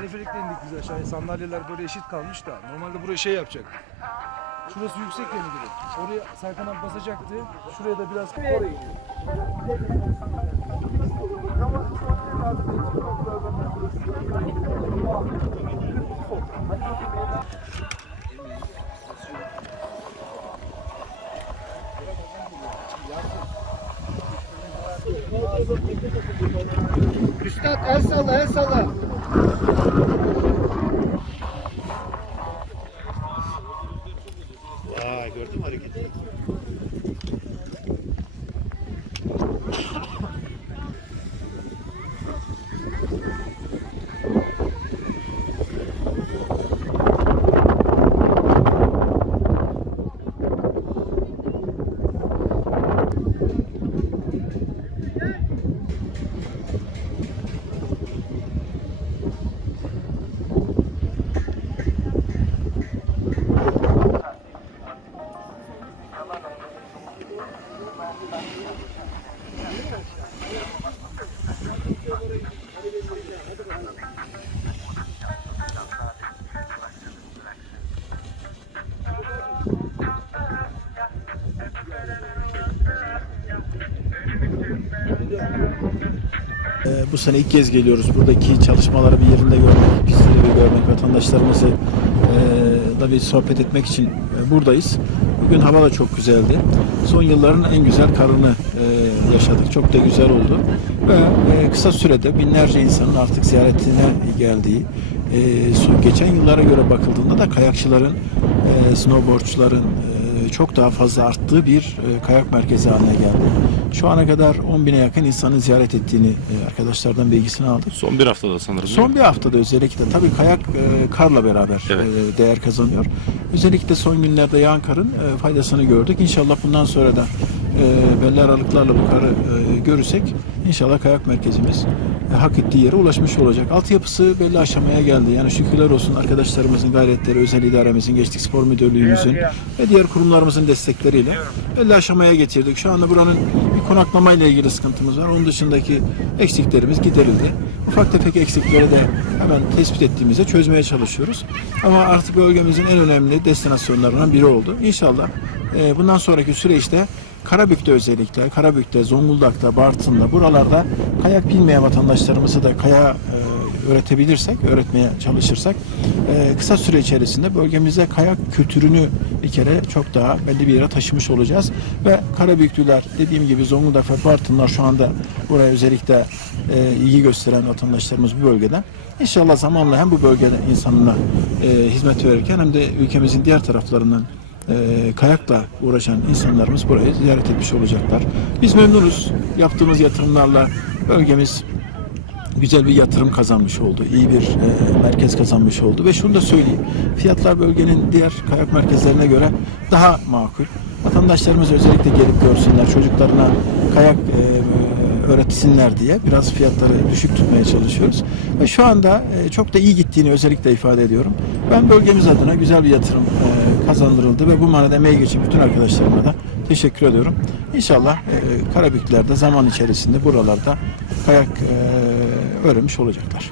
teleferikle indik biz aşağıya. Sandalyeler böyle eşit kalmış da. Normalde buraya şey yapacak. Şurası yüksek yönü direkt. Oraya Serkan abi basacaktı. Şuraya da biraz oraya Üstad el salla el salla. Vay gördün mü hareketi? Bu sene ilk kez geliyoruz. Buradaki çalışmaları bir yerinde görmek, pistleri bir görmek, vatandaşlarımızı e, da bir sohbet etmek için e, buradayız. Bugün hava da çok güzeldi. Son yılların en güzel karını e, yaşadık. Çok da güzel oldu. Ve e, kısa sürede binlerce insanın artık ziyaretine geldiği, geçen yıllara göre bakıldığında da kayakçıların, snowboardçuların, çok daha fazla arttığı bir e, kayak merkezi haline geldi. Şu ana kadar 10 bine yakın insanın ziyaret ettiğini e, arkadaşlardan bilgisini aldık. Son bir haftada sanırım. Son bir haftada özellikle tabii kayak e, karla beraber Evet. değer kazanıyor. Özellikle son günlerde yağan karın faydasını gördük. İnşallah bundan sonra da e, belli aralıklarla bu karı e, görürsek inşallah kayak merkezimiz e, hak ettiği yere ulaşmış olacak. Altyapısı belli aşamaya geldi. Yani şükürler olsun arkadaşlarımızın gayretleri, özel idaremizin, Gençlik Spor Müdürlüğümüzün ve diğer kurumlarımızın destekleriyle belli aşamaya getirdik. Şu anda buranın bir konaklama ile ilgili sıkıntımız var. Onun dışındaki eksiklerimiz giderildi. Ufak tefek eksikleri de hemen tespit ettiğimizde çözmeye çalışıyoruz. Ama artık bölgemizin en önemli destinasyonlarından biri oldu. İnşallah e, bundan sonraki süreçte Karabük'te özellikle, Karabük'te, Zonguldak'ta, Bartın'da buralarda kayak bilmeyen vatandaşlarımızı da kaya e, öğretebilirsek, öğretmeye çalışırsak e, kısa süre içerisinde bölgemize kayak kültürünü bir kere çok daha belli bir yere taşımış olacağız. Ve Karabüklüler dediğim gibi Zonguldak ve Bartınlar şu anda buraya özellikle e, ilgi gösteren vatandaşlarımız bu bölgeden. İnşallah zamanla hem bu bölgede insanına hizmet verirken hem de ülkemizin diğer taraflarından e, kayakla uğraşan insanlarımız burayı ziyaret etmiş olacaklar. Biz memnunuz. Yaptığımız yatırımlarla bölgemiz güzel bir yatırım kazanmış oldu. iyi bir e, merkez kazanmış oldu. Ve şunu da söyleyeyim. Fiyatlar bölgenin diğer kayak merkezlerine göre daha makul. Vatandaşlarımız özellikle gelip görsünler. Çocuklarına kayak e, öğretsinler diye biraz fiyatları düşük tutmaya çalışıyoruz. Ve şu anda e, çok da iyi gittiğini özellikle ifade ediyorum. Ben bölgemiz adına güzel bir yatırım e, kazandırıldı ve bu manada emeği geçen bütün arkadaşlarıma da teşekkür ediyorum. İnşallah e, Karabükler'de zaman içerisinde buralarda kayak e, öğrenmiş olacaklar.